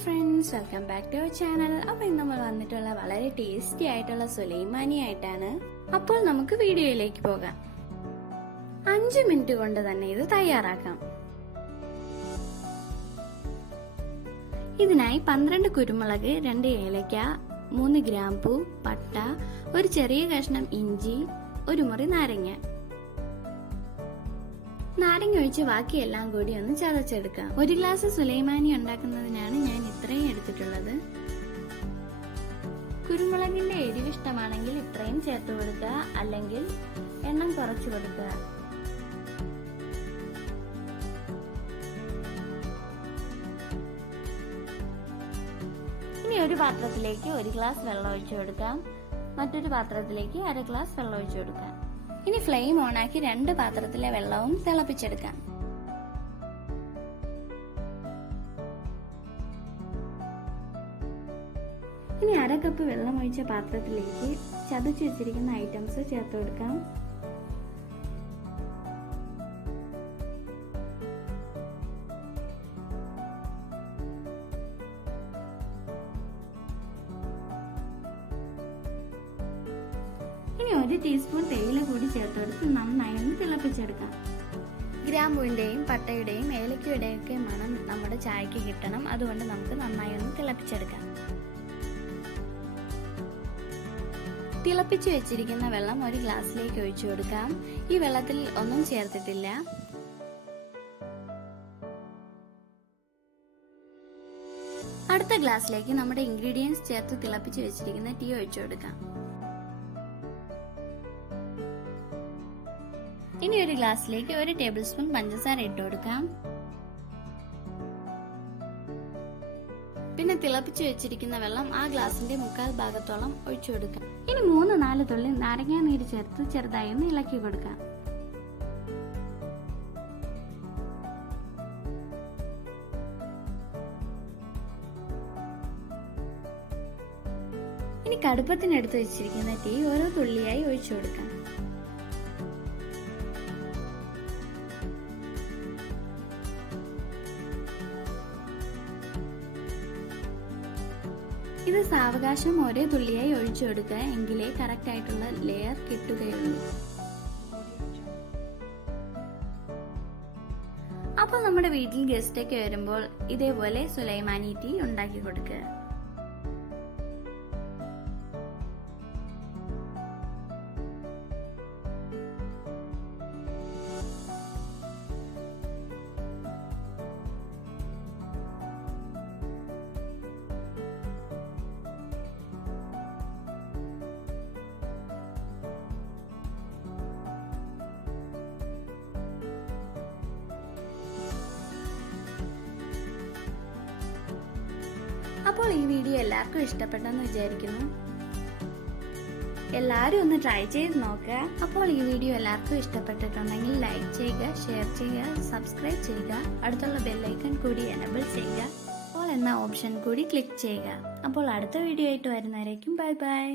Friends, welcome back to our channel. അപ്പോൾ ഇന്ന് നമ്മൾ വന്നിട്ടുള്ള വളരെ ടേസ്റ്റി ആയിട്ടുള്ള സുലൈമാനി ആയിട്ടാണ്. അപ്പോൾ നമുക്ക് വീഡിയോയിലേക്ക് പോകാം. 5 മിനിറ്റ് കൊണ്ട് തന്നെ ഇത് തയ്യാറാക്കാം. ഇതിനായി 12 കുരുമുളക്, 2 ഏലക്ക, 3 ഗ്രാമ്പൂ, പട്ട, ഒരു ചെറിയ കഷ്ണം ഇഞ്ചി, ഒരു മുറി നാരങ്ങ ഒഴിച്ച് ബാക്കിയെല്ലാം കൂടി ഒന്ന് ചതച്ചെടുക്കാം. 1 ഗ്ലാസ് സുലൈമാനി ഉണ്ടാക്കുന്നതിനാണ് ഞാൻ ഇത്രയും എടുത്തിട്ടുള്ളത്. കുരുമുളകിന്റെ എരിവ് ഇഷ്ടമാണെങ്കിൽ ഇത്രയും ചേർത്ത് കൊടുക്കുക, അല്ലെങ്കിൽ എണ്ണം കുറച്ചു കൊടുക്കുക. ഇനി ഒരു പാത്രത്തിലേക്ക് 1 ഗ്ലാസ് വെള്ളം ഒഴിച്ചു കൊടുക്കാം. മറ്റൊരു പാത്രത്തിലേക്ക് 1/2 ഗ്ലാസ് വെള്ളം ഒഴിച്ചു കൊടുക്കാം. ഇനി ഫ്ലെയിം ഓണാക്കി 2 പാത്രത്തിലെ വെള്ളവും തിളപ്പിച്ചെടുക്കാം. ഇനി 1/2 കപ്പ് വെള്ളം ഒഴിച്ച പാത്രത്തിലേക്ക് ചതച്ചു വെച്ചിരിക്കുന്ന ഐറ്റംസ് ചേർത്ത് കൊടുക്കാം. ഇനി 1 ടീസ്പൂൺ തേയില കൂടി ചേർത്തെടുത്ത് നന്നായി ഒന്ന് തിളപ്പിച്ചെടുക്കാം. ഗ്രാമ്പൂവിന്റെയും പട്ടയുടെയും ഏലക്കയുടെയും ഒക്കെ മണം നമ്മുടെ ചായക്ക് കിട്ടണം. അതുകൊണ്ട് നമുക്ക് നന്നായി ഒന്ന് തിളപ്പിച്ചെടുക്കാം. തിളപ്പിച്ചു വെച്ചിരിക്കുന്ന വെള്ളം 1 ഗ്ലാസ്സിലേക്ക് ഒഴിച്ചു കൊടുക്കാം. ഈ വെള്ളത്തിൽ ഒന്നും ചേർത്തിട്ടില്ല. അടുത്ത ഗ്ലാസ്സിലേക്ക് നമ്മുടെ ഇൻഗ്രീഡിയൻസ് ചേർത്ത് തിളപ്പിച്ചു വെച്ചിരിക്കുന്ന ടീ ഒഴിച്ചു കൊടുക്കാം. ഇനി 1 ഗ്ലാസ്സിലേക്ക് 1 ടേബിൾ സ്പൂൺ പഞ്ചസാര ഇട്ട് കൊടുക്കാം. പിന്നെ തിളപ്പിച്ചു വെച്ചിരിക്കുന്ന വെള്ളം ആ ഗ്ലാസിന്റെ 1/4 ഭാഗത്തോളം ഒഴിച്ചു കൊടുക്കാം. ഇനി 3-4 തുള്ളി നാരങ്ങ നീര് ചേർത്ത് ചെറുതായി ഒന്ന് ഇളക്കി കൊടുക്കാം. ഇനി കടുപ്പത്തിനെടുത്ത് വെച്ചിരിക്കുന്ന ടീ ഓരോ തുള്ളിയായി ഒഴിച്ചു കൊടുക്കാം. ഇത് സാവകാശം ഒരേ തുള്ളിയായി ഒഴിച്ചു കൊടുക്കുക, എങ്കിലേ കറക്റ്റ് ആയിട്ടുള്ള ലെയർ കിട്ടുകയുള്ളൂ. അപ്പോൾ നമ്മുടെ വീട്ടിൽ ഗസ്റ്റ് ഒക്കെ വരുമ്പോൾ ഇതേപോലെ സുലൈമാനി ടീ ഉണ്ടാക്കി കൊടുക്കുക. അപ്പോൾ ഈ വീഡിയോ എല്ലാവർക്കും ഇഷ്ടപ്പെട്ടെന്ന് വിചാരിക്കുന്നു. എല്ലാവരും ഒന്ന് ട്രൈ ചെയ്ത് നോക്കുക. അപ്പോൾ ഈ വീഡിയോ എല്ലാവർക്കും ഇഷ്ടപ്പെട്ടിട്ടുണ്ടെങ്കിൽ ലൈക്ക് ചെയ്യുക, ഷെയർ ചെയ്യുക, സബ്സ്ക്രൈബ് ചെയ്യുക. അടുത്തുള്ള ബെല്ലൈക്കൺ കൂടി എനേബിൾ ചെയ്യുക. ഓൾ എന്ന ഓപ്ഷൻ കൂടി ക്ലിക്ക് ചെയ്യുക. അപ്പോൾ അടുത്ത വീഡിയോ ആയിട്ട് വരുന്നവരേക്കും ബൈ ബൈ.